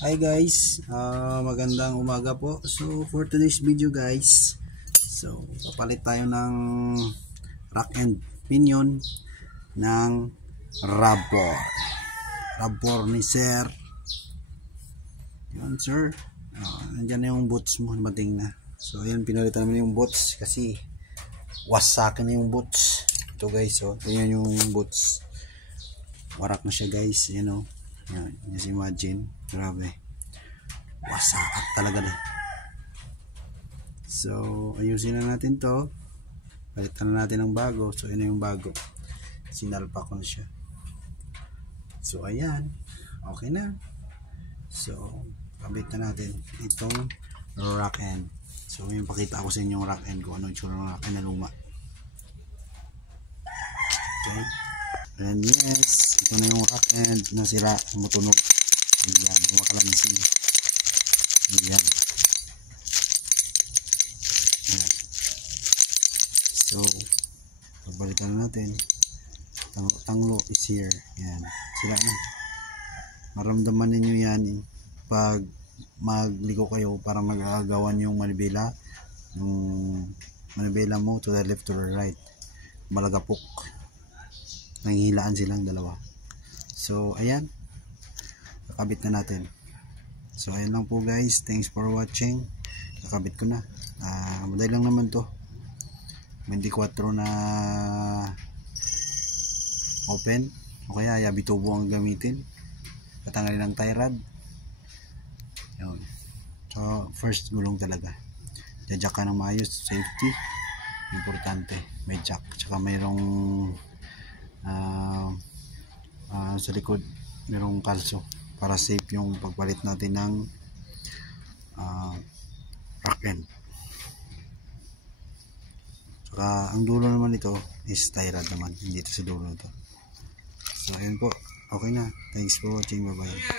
Hi guys, magandang umaga po. So for today's video guys, so papalit tayo ng rack and pinion ng Rabor ni Sir. Yan sir, nandyan na yung boots mo, mating na. So ayan, pinalitan namin yung boots kasi wasakin na yung boots. Ito guys, so yan yung boots, warak na siya guys, you know. Yan, just imagine, grabe, wasak talaga na. So ayusin na natin to, palitan na natin ng bago. So yun yung bago, sinalpa ko na siya. So ayan, okay na. So kabit na natin itong rack end. So yung pakita ko sa inyo yung rack end, kung ano yung tsura ng rack end na luma. Okay, and yes, ito na yung rack end na sira, tumutunog. Ayan, kumakalansin. Ayan. Ayan. So pagbalikan natin, tanglo is here. Ayan, sira na. Maramdaman ninyo yan pag magligo kayo, para mag-aagawan yung manibela mo to the left to the right, malagapok, nangihilaan silang dalawa. So ayan, nakabit na natin. So ayan lang po guys, thanks for watching. Nakabit ko na, madali lang naman to, 24 na open, o kaya yabi tubo ang gamitin, patanggalin ng tie rod. Yun. So first gulong talaga, jack ka ng maayos, safety importante, may jack, tsaka mayroong sa likod mayroong kalso para safe yung pagpalit natin ng rack end. Tsaka ang dulo naman ito is tie rod naman, hindi ito sa dulo ito. So ayun po, okay na, thanks for watching, bye bye.